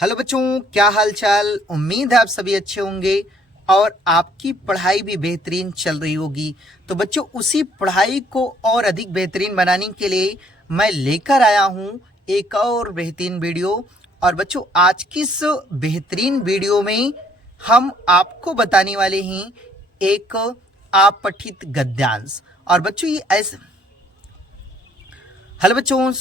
Hello बच्चों, क्या हाल चाल। उम्मीद है आप सभी अच्छे होंगे और आपकी पढ़ाई भी बेहतरीन चल रही होगी। तो बच्चों, उसी पढ़ाई को और अधिक बेहतरीन बनाने के लिए मैं लेकर आया हूँ एक और बेहतरीन वीडियो। और बच्चों, आज की इस बेहतरीन वीडियो में हम आपको बताने वाले हैं एक अपठित गद्यांश। और बच्चों ये ऐसे हेलो बच्चों,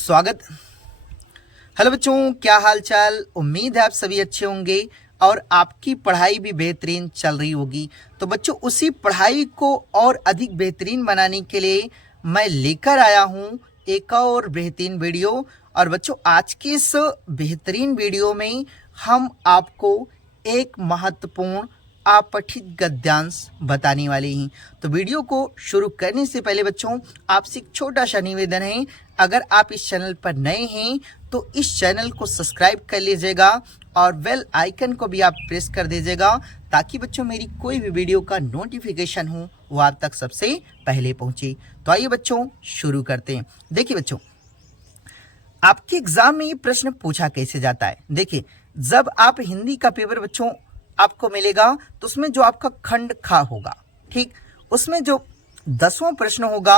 हेलो बच्चों, क्या हाल चाल। उम्मीद है आप सभी अच्छे होंगे और आपकी पढ़ाई भी बेहतरीन चल रही होगी। तो बच्चों, उसी पढ़ाई को और अधिक बेहतरीन बनाने के लिए मैं लेकर आया हूँ एक और बेहतरीन वीडियो। और बच्चों, आज की इस बेहतरीन वीडियो में हम आपको एक महत्वपूर्ण अपठित गद्यांश बताने वाले हैं। तो वीडियो को शुरू करने से पहले बच्चों, आपसे एक छोटा सा निवेदन है। अगर आप इस चैनल पर नए हैं तो इस चैनल को सब्सक्राइब कर लीजिएगा और बेल आइकन को भी आप प्रेस कर दीजिएगा, ताकि बच्चों मेरी कोई भी वीडियो का नोटिफिकेशन हो वो आप तक सबसे पहले पहुंचे। तो आइए बच्चों शुरू करते हैं। देखिए बच्चों, आपके एग्जाम में ये प्रश्न पूछा कैसे जाता है। देखिए, जब आप हिंदी का पेपर बच्चों आपको मिलेगा तो उसमें जो आपका खंड खा होगा, ठीक, उसमें जो 10वां प्रश्न होगा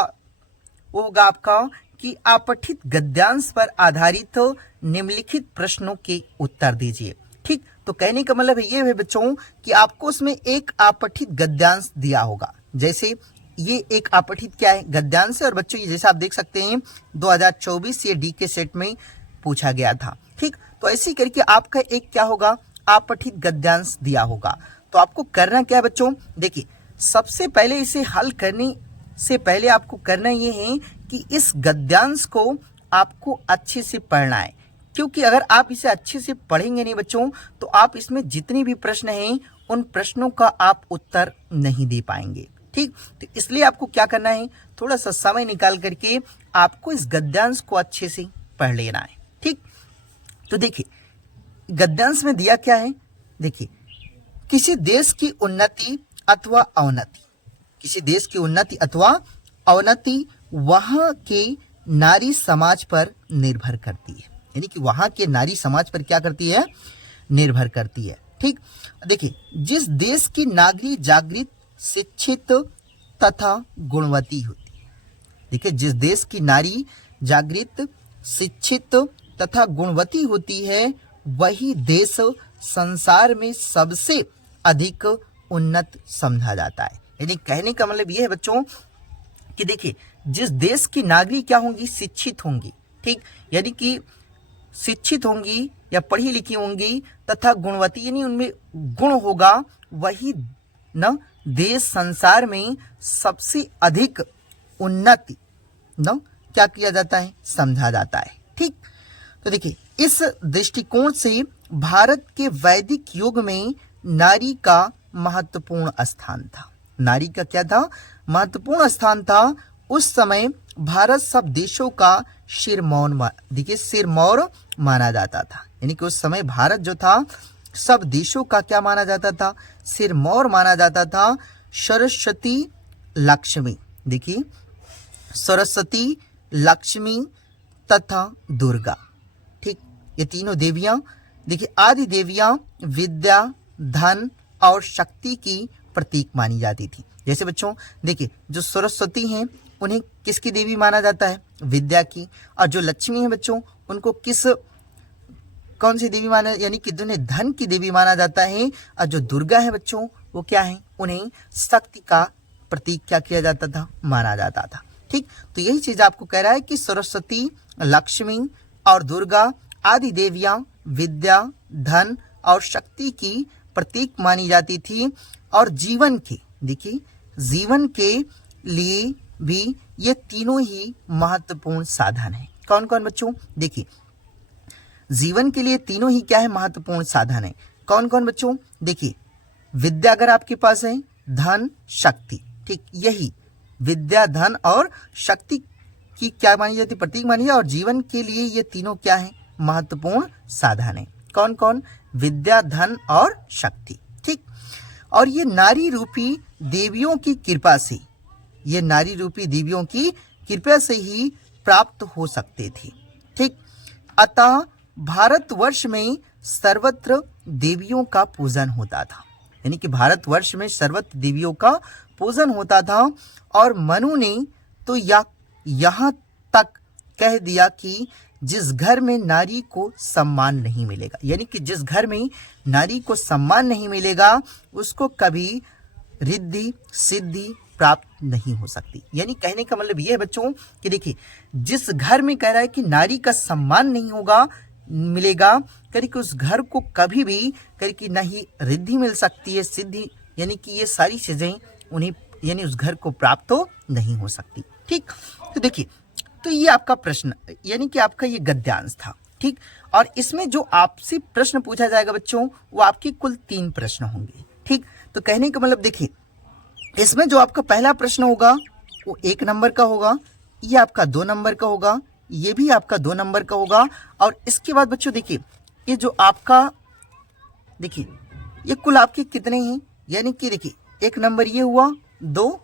वो होगा आपका कि अपठित गद्यांश पर आधारित निम्नलिखित प्रश्नों के उत्तर दीजिए। ठीक, तो कहने का मतलब ये है बच्चों कि आपको उसमें एक अपठित गद्यांश दिया होगा। जैसे ये एक अपठित क्या है, गद्यांश है। और बच्चों ये जैसे आप देख सकते हैं 2024 ये डी के सेट में पूछा गया था। ठीक, तो ऐसे करके आपका एक क्या होगा, अपठित गद्यांश दिया होगा। तो आपको करना क्या है बच्चों, देखिए सबसे पहले इसे हल करने से पहले आपको करना ये है कि इस गद्यांश को आपको अच्छे से पढ़ना है। क्योंकि अगर आप इसे अच्छे से पढ़ेंगे नहीं बच्चों, तो आप इसमें जितने भी प्रश्न हैं उन प्रश्नों का आप उत्तर नहीं दे पाएंगे। ठीक, तो इसलिए आपको क्या करना है, थोड़ा सा समय निकाल करके आपको इस गद्यांश को अच्छे से पढ़ लेना है। ठीक, तो देखिए गद्यांश में दिया क्या है। देखिए, किसी देश की उन्नति अथवा अवनति, किसी देश की उन्नति अथवा अवनति वहां के नारी समाज पर निर्भर करती है। यानी कि वहां के नारी समाज पर क्या करती है, निर्भर करती है। ठीक, देखिए जिस देश की नागरी जागृत, शिक्षित तथा गुणवती होती है। देखिए, जिस देश की नारी जागृत, शिक्षित तथा गुणवती होती है वही देश संसार में सबसे अधिक उन्नत समझा जाता है। यानी कहने का मतलब यह है बच्चों कि देखिए जिस देश की नागरिक क्या होंगी, शिक्षित होंगी। ठीक, यानी कि शिक्षित होंगी या पढ़ी लिखी होंगी तथा गुणवती यानी उनमें गुण होगा, वही न देश संसार में सबसे अधिक उन्नति न क्या किया जाता है, समझा जाता है। ठीक, तो देखिए इस दृष्टिकोण से भारत के वैदिक युग में नारी का महत्वपूर्ण स्थान था। नारी का क्या था, महत्वपूर्ण स्थान था। उस समय भारत सब देशों का सिरमौर माना जाता था। यानी कि उस समय भारत जो था सब देशों का क्या माना जाता था, सिरमौर माना जाता था। सरस्वती लक्ष्मी, देखिए सरस्वती, लक्ष्मी तथा दुर्गा, ठीक, ये तीनों देवियां देखिए आदि देवियां विद्या, धन और शक्ति की प्रतीक मानी जाती थी। जैसे बच्चों देखिए जो सरस्वती हैं उन्हें किसकी देवी माना जाता है, विद्या की। और जो लक्ष्मी है बच्चों उनको कौन सी देवी माना, यानी कि उन्हें धन की देवी माना जाता है। और जो दुर्गा है बच्चों वो क्या है, उन्हें शक्ति का प्रतीक क्या किया जाता था, माना जाता था। ठीक, तो यही चीज आपको कह रहा है कि सरस्वती, लक्ष्मी और दुर्गा आदि देवियां विद्या, धन और शक्ति की प्रतीक मानी जाती थी। और जीवन के, देखिए जीवन के लिए भी ये तीनों ही महत्वपूर्ण साधन है। कौन कौन बच्चों, देखिए जीवन के लिए तीनों ही क्या है, महत्वपूर्ण साधन है। कौन कौन बच्चों, देखिए विद्या अगर आपके पास है, धन, शक्ति, ठीक, यही विद्या, धन और शक्ति की क्या मानी जाती, प्रतीक मानी जाती। और जीवन के लिए ये तीनों क्या है, महत्वपूर्ण साधन है। कौन कौन, विद्या, धन और शक्ति। ठीक, और ये नारी रूपी देवियों की कृपा से, ये नारी रूपी देवियों की कृपा से ही प्राप्त हो सकते थे। ठीक, अतः भारतवर्ष में सर्वत्र देवियों का पूजन होता था। यानी कि भारतवर्ष में सर्वत्र देवियों का पूजन होता था। और मनु ने तो यहाँ तक कह दिया कि जिस घर में नारी को सम्मान नहीं मिलेगा, यानी कि जिस घर में नारी को सम्मान नहीं मिलेगा उसको कभी रिद्धि सिद्धि प्राप्त नहीं हो सकती। यानी कहने का मतलब यह है बच्चों कि देखिए, जिस घर में कह रहा है कि नारी का सम्मान नहीं होगा मिलेगा, कहीं कि उस घर को कभी भी कहीं कि ना ही रिद्धि मिल सकती है सिद्धि, यानी कि ये सारी चीजें उन्हें यानी उस घर को प्राप्त तो नहीं हो सकती। ठीक, तो देखिए, तो ये आपका प्रश्न यानी कि आपका ये गद्यांश था। ठीक, और इसमें जो आपसे प्रश्न पूछा जाएगा बच्चों वो आपके कुल 3 प्रश्न होंगे। ठीक, तो कहने का मतलब देखिए, इसमें जो आपका पहला प्रश्न होगा वो 1 नंबर का होगा, ये आपका 2 नंबर का होगा, ये भी आपका 2 नंबर का होगा। और इसके बाद बच्चों देखिए, ये जो आपका देखिए ये कुल आपके कितने हैं, यानी कि देखिए 1 नंबर ये हुआ, 2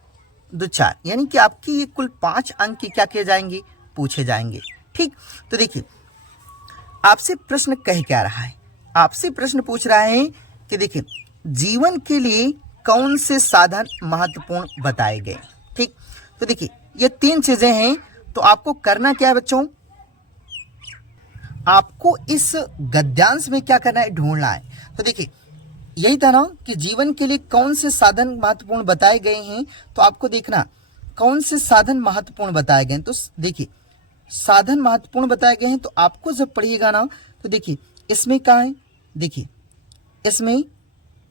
2 4, यानी कि आपकी ये कुल 5 अंक के क्या किए जाएंगे, पूछे जाएंगे। ठीक, तो देखिए आपसे प्रश्न कह क्या रहा है, आपसे प्रश्न पूछ रहा है कि देखिए जीवन के लिए कौन से साधन महत्वपूर्ण बताए गए। ठीक, तो देखिए ये 3 चीजें हैं, तो आपको करना क्या है बच्चों, आपको इस गद्यांश में क्या करना है, ढूंढना है। तो देखिए यही था ना कि जीवन के लिए कौन से साधन महत्वपूर्ण बताए गए हैं, तो आपको देखना कौन से साधन महत्वपूर्ण बताए गए हैं। तो देखिए साधन महत्वपूर्ण बताए गए हैं, तो आपको जब पढ़िएगा ना तो देखिए इसमें क्या है, देखिए इसमें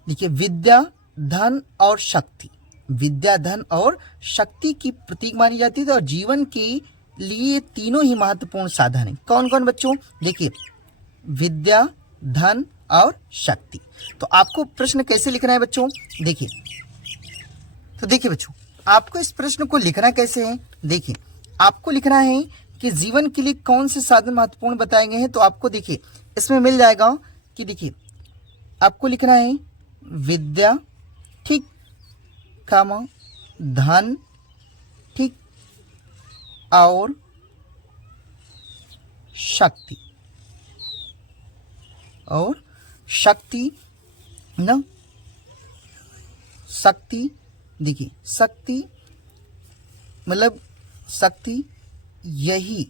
देखिए विद्या धन और शक्ति, विद्या धन और शक्ति की प्रतीक मानी जाती है। और जीवन के लिए तीनों ही महत्वपूर्ण साधन है। कौन कौन बच्चों, देखिए विद्या धन और शक्ति। तो आपको प्रश्न कैसे लिखना है बच्चों, देखिए, तो देखिए बच्चों आपको इस प्रश्न को लिखना कैसे है, देखिए आपको लिखना है कि जीवन के लिए कौन से साधन महत्वपूर्ण बताए गए हैं। तो आपको देखिए इसमें मिल जाएगा कि देखिए आपको लिखना है विद्या, ठीक, कामा धन, ठीक, और शक्ति, और शक्ति ना, शक्ति देखिए शक्ति मतलब शक्ति, यही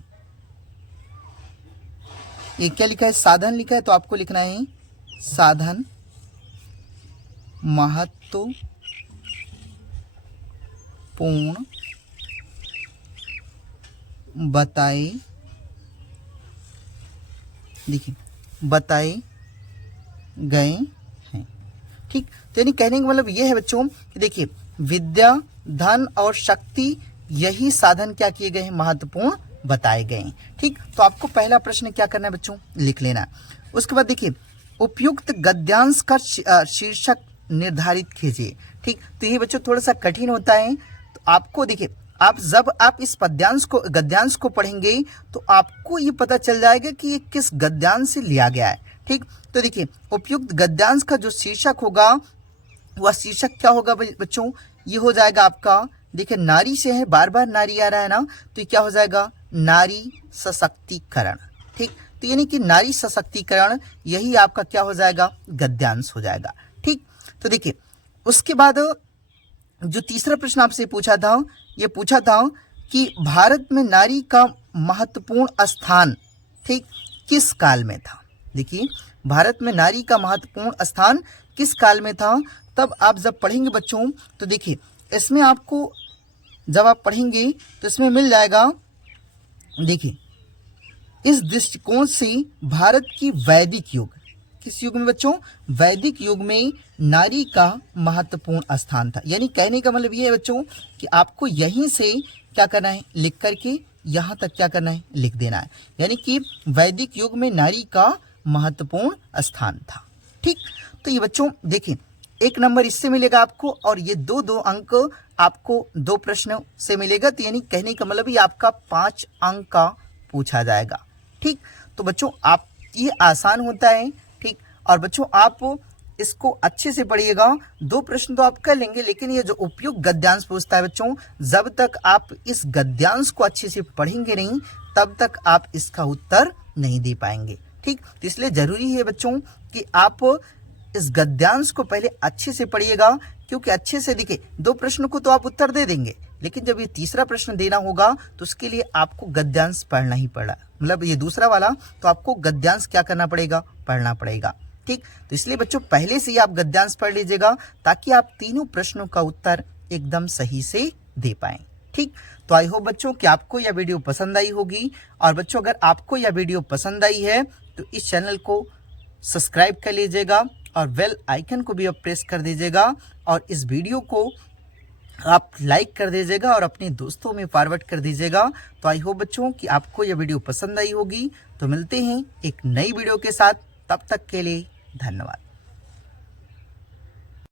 ये क्या लिखा है, साधन लिखा है, तो आपको लिखना है साधन महत्वपूर्ण बताए, देखिए बताए गए हैं। ठीक, तो यानी कहने का मतलब यह है बच्चों कि देखिए विद्या धन और शक्ति यही साधन क्या किए गए हैं, महत्वपूर्ण बताए गए हैं। ठीक, तो आपको पहला प्रश्न क्या करना है बच्चों, लिख लेना। उसके बाद देखिए उपयुक्त गद्यांश का शीर्षक निर्धारित कीजिए। ठीक, तो ये बच्चों थोड़ा सा कठिन होता है। तो आपको देखिए आप जब आप इस पद्यांश को गद्यांश को पढ़ेंगे तो आपको ये पता चल जाएगा कि ये किस गद्यांश से लिया गया है। ठीक, तो देखिए उपयुक्त गद्यांश का जो शीर्षक होगा वह शीर्षक क्या होगा बच्चों, ये हो जाएगा आपका, देखिए नारी से है, बार बार नारी आ रहा है ना, तो ये क्या हो जाएगा, नारी सशक्तिकरण। ठीक, तो यानी कि नारी सशक्तिकरण यही आपका क्या हो जाएगा, गद्यांश हो जाएगा। ठीक, तो देखिए उसके बाद जो तीसरा प्रश्न आपसे पूछा था, ये पूछा था कि भारत में नारी का महत्वपूर्ण स्थान, ठीक, किस काल में था। देखिए भारत में नारी का महत्वपूर्ण स्थान किस काल में था। तब आप जब पढ़ेंगे बच्चों तो देखिए इसमें आपको जब आप पढ़ेंगे तो इसमें मिल जाएगा, देखिए इस दृष्टिकोण से भारत की वैदिक युग, किस युग में बच्चों, वैदिक युग में नारी का महत्वपूर्ण स्थान था। यानी कहने का मतलब ये है बच्चों कि आपको यहीं से क्या करना है, लिख करके यहाँ तक क्या करना है, लिख देना है। यानी कि वैदिक युग में नारी का महत्वपूर्ण स्थान था। ठीक, तो ये बच्चों देखिए 1 नंबर इससे मिलेगा आपको, और ये 2 अंक आपको 2 प्रश्नों से मिलेगा। तो यानी कहने का मतलब ये आपका 5 अंक का पूछा जाएगा। ठीक, तो बच्चों आप ये आसान होता है। ठीक, और बच्चों आप इसको अच्छे से पढ़िएगा। 2 प्रश्न तो आप कर लेंगे, लेकिन ये जो उपयुक्त गद्यांश पूछता है बच्चों, जब तक आप इस गद्यांश को अच्छे से पढ़ेंगे नहीं तब तक आप इसका उत्तर नहीं दे पाएंगे। ठीक, तो इसलिए जरूरी है बच्चों कि आप इस गद्यांश को पहले अच्छे से पढ़िएगा, क्योंकि अच्छे से देखिए 2 प्रश्नों को तो आप उत्तर दे देंगे, लेकिन जब ये तीसरा प्रश्न देना होगा तो उसके लिए आपको गद्यांश पढ़ना ही पड़ा, मतलब ये दूसरा वाला, तो आपको गद्यांश क्या करना पड़ेगा, पढ़ना पड़ेगा। ठीक, तो इसलिए बच्चों पहले से ही आप गद्यांश पढ़ लीजिएगा ताकि आप तीनों प्रश्नों का उत्तर एकदम सही से दे पाएं। ठीक, तो आई होप बच्चों कि आपको यह वीडियो पसंद आई होगी। और बच्चों अगर आपको यह वीडियो पसंद आई है तो इस चैनल को सब्सक्राइब कर लीजिएगा और बेल आइकन को भी आप प्रेस कर दीजिएगा, और इस वीडियो को आप लाइक कर दीजिएगा और अपने दोस्तों में फॉरवर्ड कर दीजिएगा। तो आई होप बच्चों कि आपको यह वीडियो पसंद आई होगी। तो मिलते हैं एक नई वीडियो के साथ, तब तक के लिए धन्यवाद।